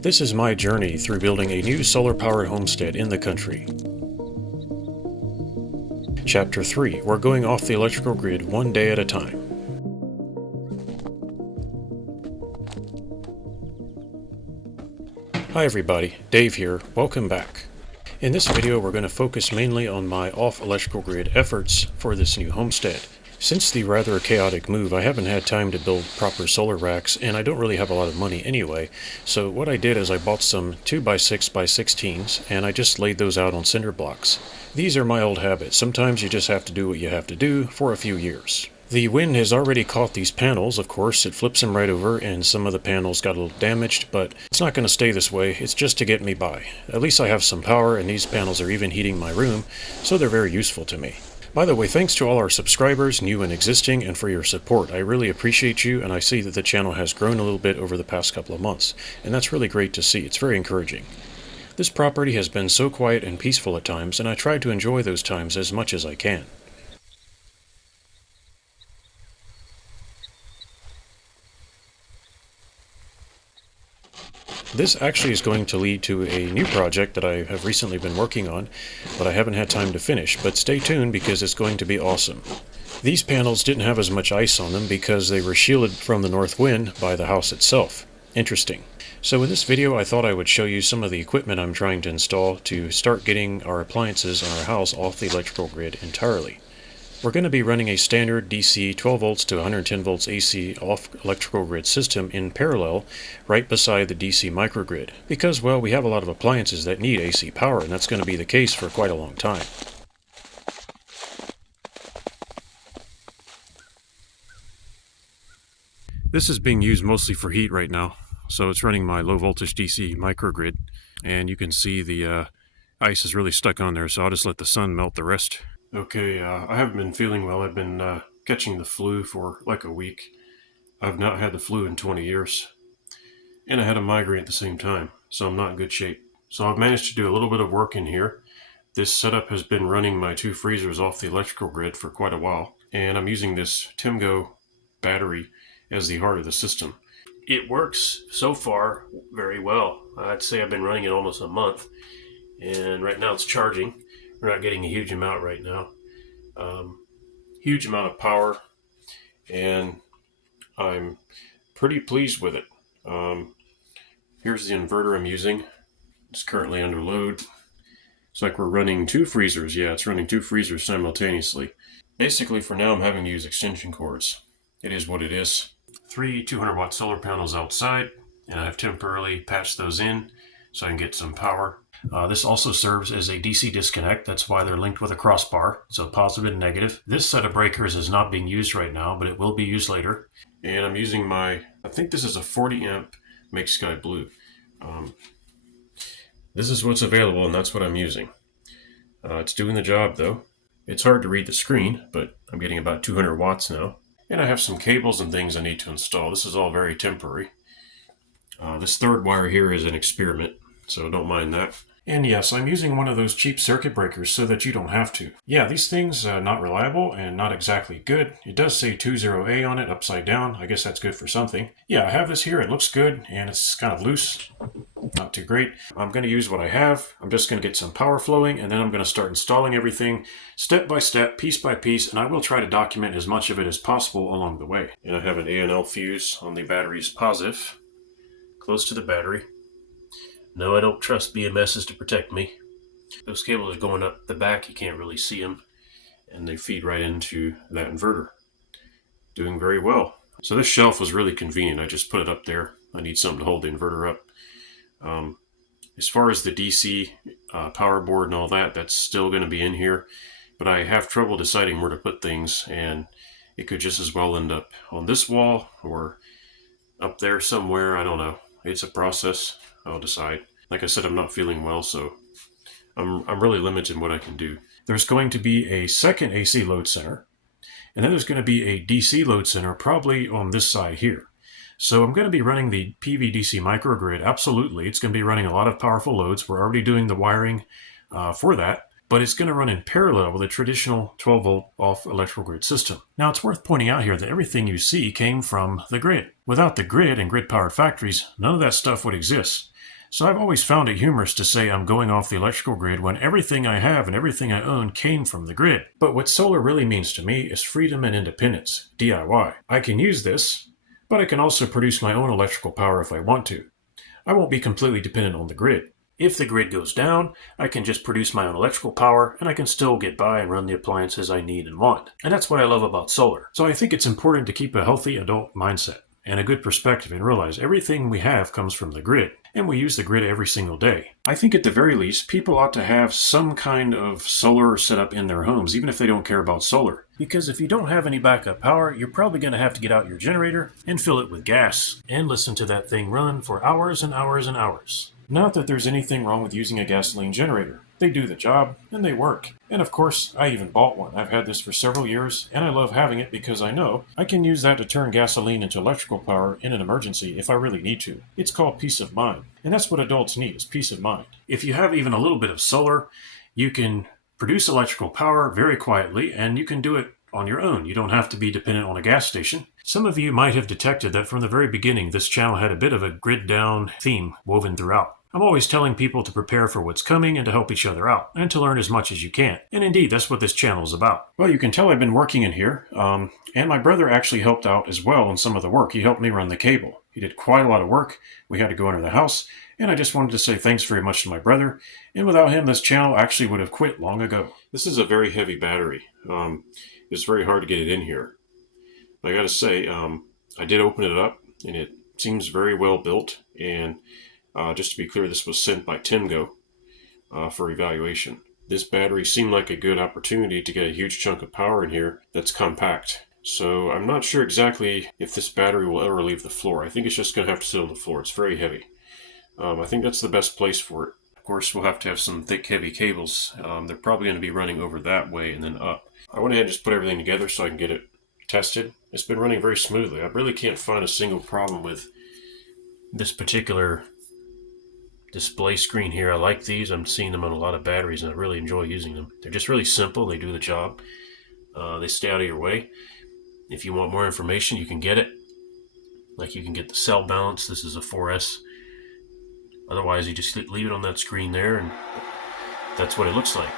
This is my journey through building a new solar-powered homestead in the country. Chapter 3. We're going off the electrical grid one day at a time. Hi everybody, Dave here. Welcome back. In this video we're going to focus mainly on my off electrical grid efforts for this new homestead. Since the rather chaotic move, I haven't had time to build proper solar racks, and I don't really have a lot of money anyway, so what I did is I bought some 2x6x16s, and I just laid those out on cinder blocks. These are my old habits. Sometimes you just have to do what you have to do for a few years. The wind has already caught these panels, of course. It flips them right over, and some of the panels got a little damaged, but it's not going to stay this way. It's just to get me by. At least I have some power, and these panels are even heating my room, so they're very useful to me. By the way, thanks to all our subscribers, new and existing, and for your support. I really appreciate you, and I see that the channel has grown a little bit over the past couple of months, and that's really great to see. It's very encouraging. This property has been so quiet and peaceful at times, and I try to enjoy those times as much as I can. This actually is going to lead to a new project that I have recently been working on, but I haven't had time to finish. But stay tuned because it's going to be awesome. These panels didn't have as much ice on them because they were shielded from the north wind by the house itself. Interesting. So in this video I thought I would show you some of the equipment I'm trying to install to start getting our appliances on our house off the electrical grid entirely. We're going to be running a standard DC 12 volts to 110 volts AC off electrical grid system in parallel right beside the DC microgrid because, well, we have a lot of appliances that need AC power, and that's going to be the case for quite a long time. This is being used mostly for heat right now, so it's running my low voltage DC microgrid, and you can see the ice is really stuck on there, so I'll just let the sun melt the rest. Okay, I haven't been feeling well. I've been catching the flu for like a week. I've not had the flu in 20 years. And I had a migraine at the same time, so I'm not in good shape. So I've managed to do a little bit of work in here. This setup has been running my two freezers off the electrical grid for quite a while. And I'm using this TEMGO battery as the heart of the system. It works so far very well. I'd say I've been running it almost a month. And right now it's charging. We're not getting a huge amount right now. Huge amount of power, and I'm pretty pleased with it. Here's the inverter I'm using. It's currently under load. It's like we're running two freezers. Yeah, it's running two freezers simultaneously. Basically, for now, I'm having to use extension cords. It is what it is. 3 200-watt solar panels outside, and I've temporarily patched those in so I can get some power. This also serves as a DC disconnect. That's why they're linked with a crossbar. So positive and negative. This set of breakers is not being used right now, but it will be used later. And I'm using I think this is a 40 amp Make Sky Blue. This is what's available, and that's what I'm using. It's doing the job though. It's hard to read the screen, but I'm getting about 200 watts now. And I have some cables and things I need to install. This is all very temporary. This third wire here is an experiment, so don't mind that. And yes, I'm using one of those cheap circuit breakers so that you don't have to. Yeah, these things are not reliable and not exactly good. It does say 20A on it, upside down. I guess that's good for something. Yeah, I have this here. It looks good, and it's kind of loose. Not too great. I'm going to use what I have. I'm just going to get some power flowing, and then I'm going to start installing everything step by step, piece by piece, and I will try to document as much of it as possible along the way. And I have an A&L fuse on the battery's positive, close to the battery. No, I don't trust BMSs to protect me. Those cables are going up the back, you can't really see them, and they feed right into that inverter. Doing very well. So this shelf was really convenient. I just put it up there. I need something to hold the inverter up. As far as the DC power board and all that, that's still going to be in here, but I have trouble deciding where to put things, and it could just as well end up on this wall or up there somewhere. I don't know. It's a process. I'll decide. Like I said, I'm not feeling well, so I'm really limited in what I can do. There's going to be a second AC load center, and then there's going to be a DC load center probably on this side here. So I'm going to be running the PV-DC microgrid, absolutely. It's going to be running a lot of powerful loads. We're already doing the wiring for that, but it's going to run in parallel with a traditional 12-volt off electrical grid system. Now, it's worth pointing out here that everything you see came from the grid. Without the grid and grid-powered factories, none of that stuff would exist. So I've always found it humorous to say I'm going off the electrical grid when everything I have and everything I own came from the grid. But what solar really means to me is freedom and independence, DIY. I can use this, but I can also produce my own electrical power if I want to. I won't be completely dependent on the grid. If the grid goes down, I can just produce my own electrical power and I can still get by and run the appliances I need and want. And that's what I love about solar. So I think it's important to keep a healthy adult mindset and a good perspective and realize everything we have comes from the grid, and we use the grid every single day. I think at the very least, people ought to have some kind of solar setup in their homes, even if they don't care about solar. Because if you don't have any backup power, you're probably going to have to get out your generator and fill it with gas and listen to that thing run for hours and hours and hours. Not that there's anything wrong with using a gasoline generator. They do the job, and they work. And of course, I even bought one. I've had this for several years, and I love having it because I know I can use that to turn gasoline into electrical power in an emergency if I really need to. It's called peace of mind. And that's what adults need, is peace of mind. If you have even a little bit of solar, you can produce electrical power very quietly, and you can do it on your own. You don't have to be dependent on a gas station. Some of you might have detected that from the very beginning, this channel had a bit of a grid down theme woven throughout. I'm always telling people to prepare for what's coming and to help each other out, and to learn as much as you can. And indeed, that's what this channel is about. Well, you can tell I've been working in here, and my brother actually helped out as well on some of the work. He helped me run the cable. He did quite a lot of work. We had to go into the house, and I just wanted to say thanks very much to my brother. And without him, this channel actually would have quit long ago. This is a very heavy battery. It's very hard to get it in here. But I gotta say, I did open it up, and it seems very well built, and just to be clear, this was sent by TEMGO for evaluation. This battery seemed like a good opportunity to get a huge chunk of power in here that's compact. So I'm not sure exactly if this battery will ever leave the floor. I think it's just going to have to sit on the floor. It's very heavy. I think that's the best place for it. Of course, we'll have to have some thick, heavy cables. They're probably going to be running over that way and then up. I went ahead and just put everything together so I can get it tested. It's been running very smoothly. I really can't find a single problem with this particular display screen here. I like these. I'm seeing them on a lot of batteries and I really enjoy using them. They're just really simple. They do the job. They stay out of your way. If you want more information, you can get it. Like you can get the cell balance. This is a 4S. Otherwise, you just leave it on that screen there and that's what it looks like.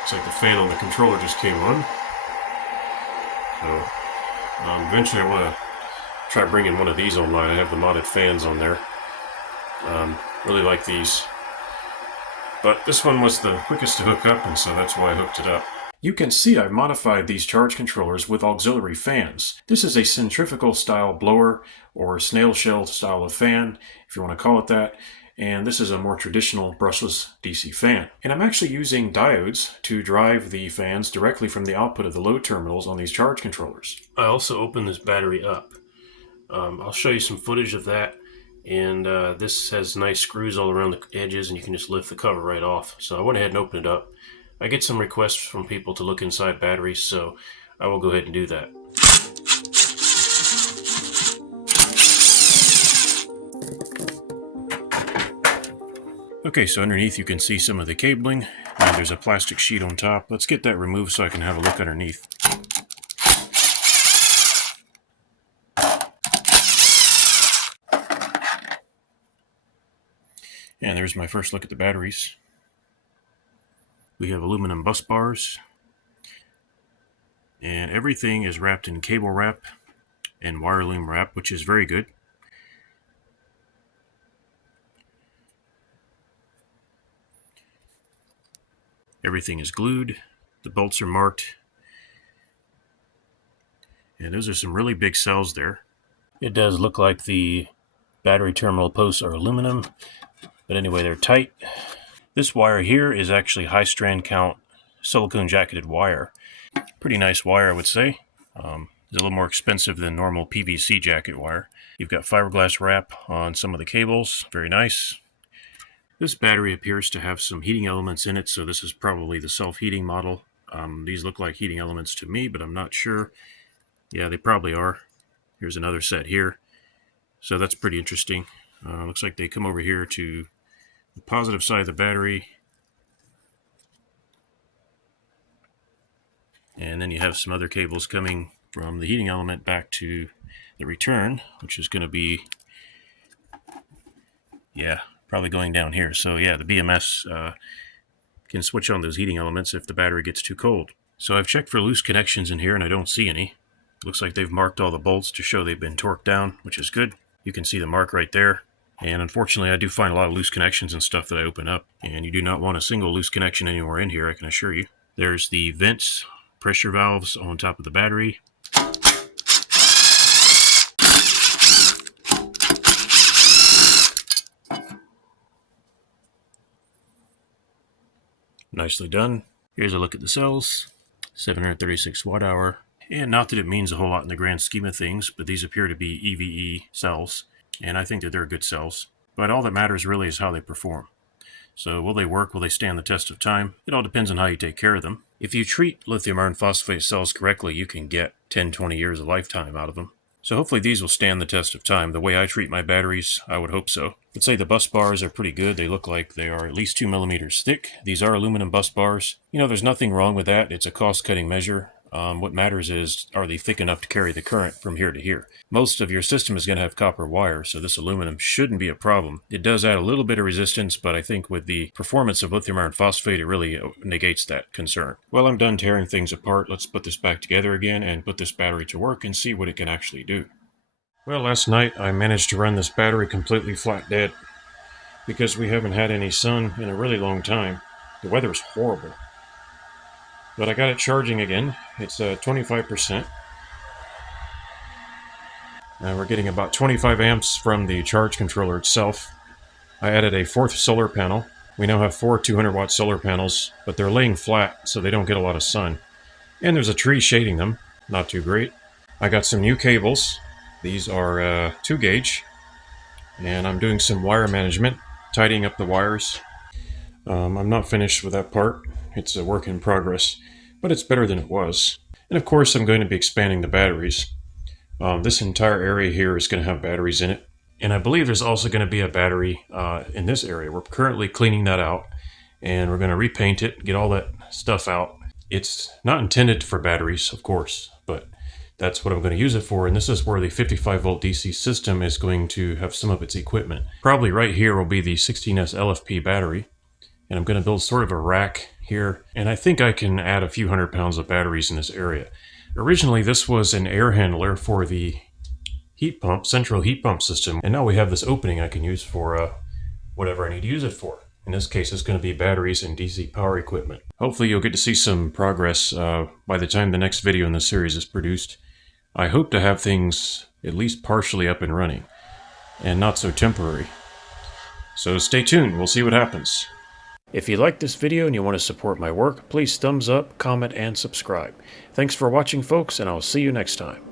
Looks like the fan on the controller just came on. So eventually I want to try bringing one of these online. I have the modded fans on there. Really like these. But this one was the quickest to hook up, and so that's why I hooked it up. You can see I've modified these charge controllers with auxiliary fans. This is a centrifugal style blower or snail shell style of fan, if you want to call it that. And this is a more traditional brushless DC fan. And I'm actually using diodes to drive the fans directly from the output of the load terminals on these charge controllers. I also opened this battery up. I'll show you some footage of that, and this has nice screws all around the edges and you can just lift the cover right off. So I went ahead and opened it up. I get some requests from people to look inside batteries, so I will go ahead and do that. Okay, so underneath you can see some of the cabling, and there's a plastic sheet on top. Let's get that removed so I can have a look underneath. And there's my first look at the batteries. We have aluminum bus bars. And everything is wrapped in cable wrap and wire loom wrap, which is very good. Everything is glued. The bolts are marked. And those are some really big cells there. It does look like the battery terminal posts are aluminum. But anyway, they're tight. This wire here is actually high strand count silicone jacketed wire. Pretty nice wire, I would say. It's a little more expensive than normal PVC jacket wire. You've got fiberglass wrap on some of the cables. Very nice. This battery appears to have some heating elements in it, so this is probably the self-heating model. These look like heating elements to me, but I'm not sure. Yeah, they probably are. Here's another set here. So that's pretty interesting. Looks like they come over here to the positive side of the battery. And then you have some other cables coming from the heating element back to the return, which is going to be, yeah, probably going down here. So yeah, the BMS can switch on those heating elements if the battery gets too cold. So I've checked for loose connections in here and I don't see any. Looks like they've marked all the bolts to show they've been torqued down, which is good. You can see the mark right there. And unfortunately, I do find a lot of loose connections and stuff that I open up. And you do not want a single loose connection anywhere in here, I can assure you. There's the vents, pressure valves on top of the battery. Nicely done. Here's a look at the cells. 736 watt hour. And not that it means a whole lot in the grand scheme of things, but these appear to be EVE cells. And I think that they're good cells. But all that matters really is how they perform. So will they work? Will they stand the test of time? It all depends on how you take care of them. If you treat lithium iron phosphate cells correctly, you can get 10, 20 years of lifetime out of them. So hopefully these will stand the test of time. The way I treat my batteries, I would hope so. I'd say the bus bars are pretty good. They look like they are at least 2 millimeters thick. These are aluminum bus bars. You know, there's nothing wrong with that. It's a cost-cutting measure. What matters is, are they thick enough to carry the current from here to here? Most of your system is going to have copper wire, so this aluminum shouldn't be a problem. It does add a little bit of resistance, but I think with the performance of lithium iron phosphate, it really negates that concern. Well, I'm done tearing things apart. Let's put this back together again and put this battery to work and see what it can actually do. Well, last night I managed to run this battery completely flat dead because we haven't had any sun in a really long time. The weather's horrible. But I got it charging again. It's 25%. We're getting about 25 amps from the charge controller itself. I added a fourth solar panel. We now have 4 200-watt solar panels, but they're laying flat, so they don't get a lot of sun. And there's a tree shading them. Not too great. I got some new cables. These are 2 gauge. And I'm doing some wire management, tidying up the wires. I'm not finished with that part. It's a work in progress, but it's better than it was. And of course, I'm going to be expanding the batteries. This entire area here is going to have batteries in it. And I believe there's also going to be a battery in this area. We're currently cleaning that out, and we're going to repaint it, get all that stuff out. It's not intended for batteries, of course, but that's what I'm going to use it for. And this is where the 55 volt DC system is going to have some of its equipment. Probably right here will be the 16S LFP battery. And I'm going to build sort of a rack here. And I think I can add a few 100 pounds of batteries in this area. Originally, this was an air handler for the heat pump, central heat pump system. And now we have this opening I can use for whatever I need to use it for. In this case, it's going to be batteries and DC power equipment. Hopefully you'll get to see some progress by the time the next video in this series is produced. I hope to have things at least partially up and running, and not so temporary. So stay tuned, we'll see what happens. If you like this video and you want to support my work, please thumbs up, comment, and subscribe. Thanks for watching, folks, and I'll see you next time.